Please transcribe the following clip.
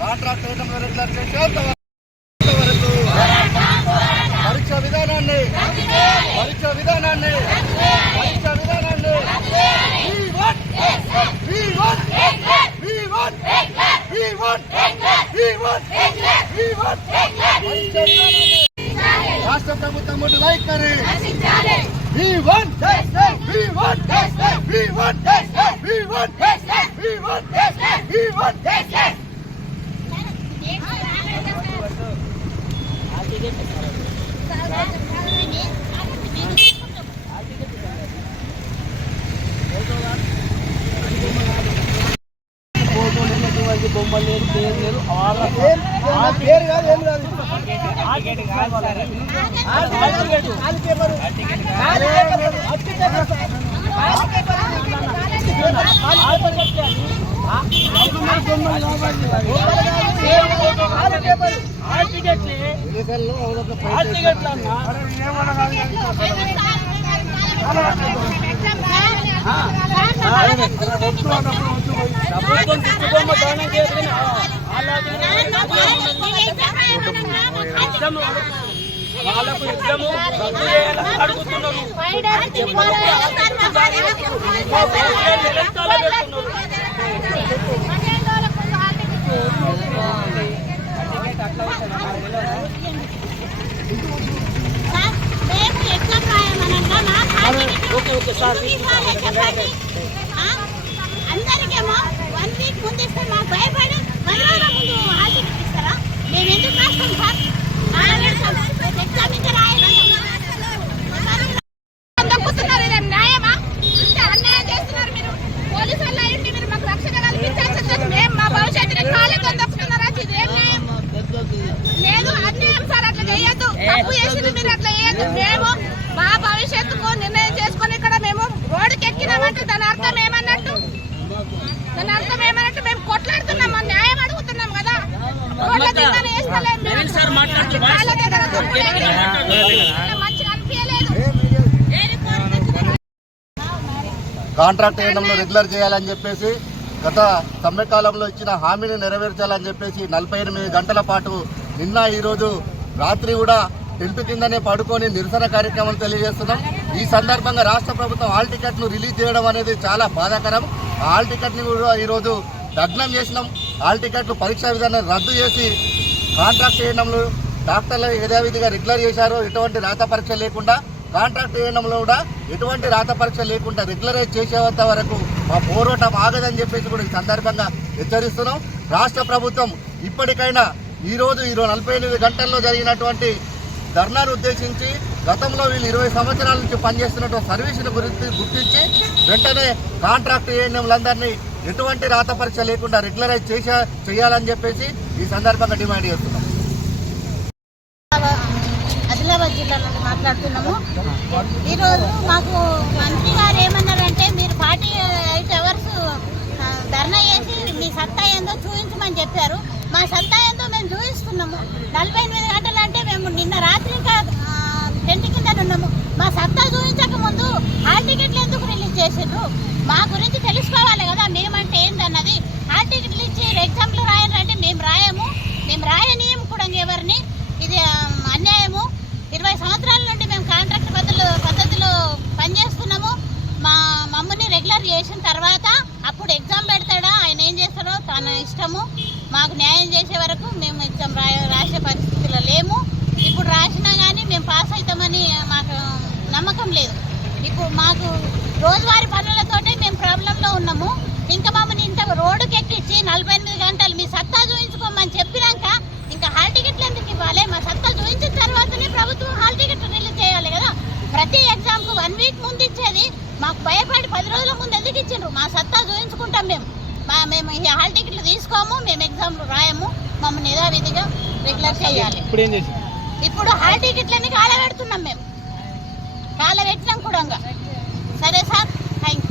Contract వేయడంలో regular చేసేంత వరకు పరీక్ష విధానాన్ని రాష్ట్ర ప్రభుత్వం ముందు వైఖరి బొమ్మలు లేదు పేరు లేదు పేరు కాదు ఏం కాదు ప్రభుత్వం తీసుకుపోమ్మ దానం చేసుకుని వాళ్ళకు యుద్ధము రద్దు చేయాలని అడుగుతున్నారు. అందరికేమో 1 వీక్ ముందు ఇస్తే మాకు భయపడి 10 రోజుల ముందు హాల్ టికెట్ ఇస్తారా? మేము ఎందుకు రాస్తాం సార్? ఎగ్జామ్ ఇంకా రాయాలనుకుంటున్నారు. ఇది న్యాయమా? ఇంత అన్యాయం చేస్తున్నారు మీరు. పోలీసు వాళ్ళు అయ్యండి, మీరు మాకు రక్షణ కల్పించాల్సి మేము మా భవిష్యత్తుని కాలేజీ దొక్కుతున్నారా? ఇది ఏం న్యాయం లేదు. అన్యాయం సార్, అట్లా చేయొద్దు. తప్పు చేసింది మీరు, అట్లా చేయొద్దు. మేము మా భవిష్యత్తుకు నిర్ణయం చేసుకొని ఇక్కడ మేము రోడ్డుకి ఎక్కినామంటే దాని అర్థం ఏమన్నట్టు? మేము కొట్లాడుతున్నాం, న్యాయం అడుగుతున్నాం కదా. మంచిగా అనిపించలేదు. కాంట్రాక్ట్ వేయడంలో రెగ్యులర్ చేయాలని చెప్పేసి గత సమ్మెకాలంలో ఇచ్చిన హామీని నెరవేర్చాలని చెప్పేసి 48 గంటల పాటు నిన్న ఈరోజు రాత్రి కూడా టెంట్ కిందనే పడుకొని నిరసన కార్యక్రమం తెలియజేస్తున్నాం. ఈ సందర్భంగా రాష్ట్ర ప్రభుత్వం హాల్ టికెట్ను రిలీజ్ చేయడం అనేది చాలా బాధాకరం. ఆ హాల్ టికెట్ని కూడా ఈరోజు దగ్నం చేసినాం. హాల్ టికెట్లు పరీక్షా విధానాన్ని రద్దు చేసి కాంట్రాక్ట్ వేయడంలో డాక్టర్లు యథావిధిగా రెగ్యులర్ చేశారు. ఎటువంటి రాత పరీక్ష లేకుండా కాంట్రాక్ట్ వేయడంలో కూడా ఎటువంటి రాత పరీక్ష లేకుండా రెగ్యులరైజ్ చేసేంత వరకు మా పోరాటం ఆగదని చెప్పేసి కూడా ఈ సందర్భంగా హెచ్చరిస్తున్నాం. రాష్ట్ర ప్రభుత్వం ఇప్పటికైనా ఈరోజు 48 గంటల్లో జరిగినటువంటి ధర్నాను ఉద్దేశించి గతంలో వీళ్ళు 20 సంవత్సరాల నుంచి పనిచేస్తున్నటువంటి సర్వీసును గుర్తించి వెంటనే కాంట్రాక్ట్ ఏఎన్ఎంలందరినీ ఎటువంటి రాత పరీక్ష లేకుండా రెగ్యులరైజ్ చేయాలని చెప్పేసి ఈ సందర్భంగా డిమాండ్ చేస్తున్నాం. ఆదిలాబాద్ జిల్లా నుండి మాట్లాడుతున్నాము. ఈరోజు మాకు మంత్రి గారు ఏమన్నారంటే, మీరు 48 అవర్స్ ధర్నా చేసి మీ సత్తా ఏందో చూపించమని చెప్పారు. మా సత్తా ఏందో మేము చూపిస్తున్నాము. 48 గంటలు అంటే మేము నిన్న రాత్రి ఇంకా టెంట్ కింద ఉన్నాము. మా సత్తా చూపించక ముందు హాల్ టికెట్లు ఎందుకు రిలీజ్ చేసిండ్రు? మా గురించి తెలుసుకోవాలి కదా, మేమంటే ఏందన్నది. హాల్ టికెట్లు ఇచ్చి ఎగ్జామ్లు రాయాలంటే మేము రాయము, మేము రాయనీయము కూడా ఎవరిని. ఇది అన్యాయము. 20 సంవత్సరాల నుండి మేము కాంట్రాక్ట్ పద్ధతిలో పనిచేస్తున్నాము. మమ్మల్ని రెగ్యులర్ చేసిన తర్వాత అప్పుడు ఎగ్జామ్ పెడతాడా, ఆయన ఏం చేస్తాడో తన ఇష్టము. మాకు న్యాయం చేసే వరకు మేము ఎగ్జామ్ రాసే పరిస్థితిలో లేము. ఇప్పుడు రాసినా కానీ మేము పాస్ అవుతామని మాకు నమ్మకం లేదు. ఇప్పుడు మాకు రోజువారీ పనులతోటే మేము ప్రాబ్లంలో ఉన్నాము. ఇంకా మమ్మల్ని ఇంత రోడ్డుకి ఎక్కించి 48 గంటలు మీ సత్తా చూపించుకోమని చెప్పినాక ఇంకా హాల్ టికెట్లు ఎందుకు ఇవ్వాలి? మా సత్తా చూపించిన తర్వాతనే ప్రభుత్వం హాల్ టికెట్ రిలీజ్ చేయాలి కదా. ప్రతి ఎగ్జామ్కు 1 వీక్ ముందు ఇచ్చేది మాకు భయపడి 10 రోజుల ముందు ఎందుకు ఇచ్చిండ్రు? మా సత్తా చూపించుకుంటాం మేము ఈ హాల్ టికెట్లు తీసుకోము, మేము ఎగ్జామ్లు రాయము, మమ్మల్ని యథావిధిగా రెగ్యులర్ చేయాలి. ఇప్పుడు హాల్ టికెట్లని కాలబెడుతున్నాం, మేము కాలబెట్టినాం కూడా. సరే సార్, థ్యాంక్ యూ.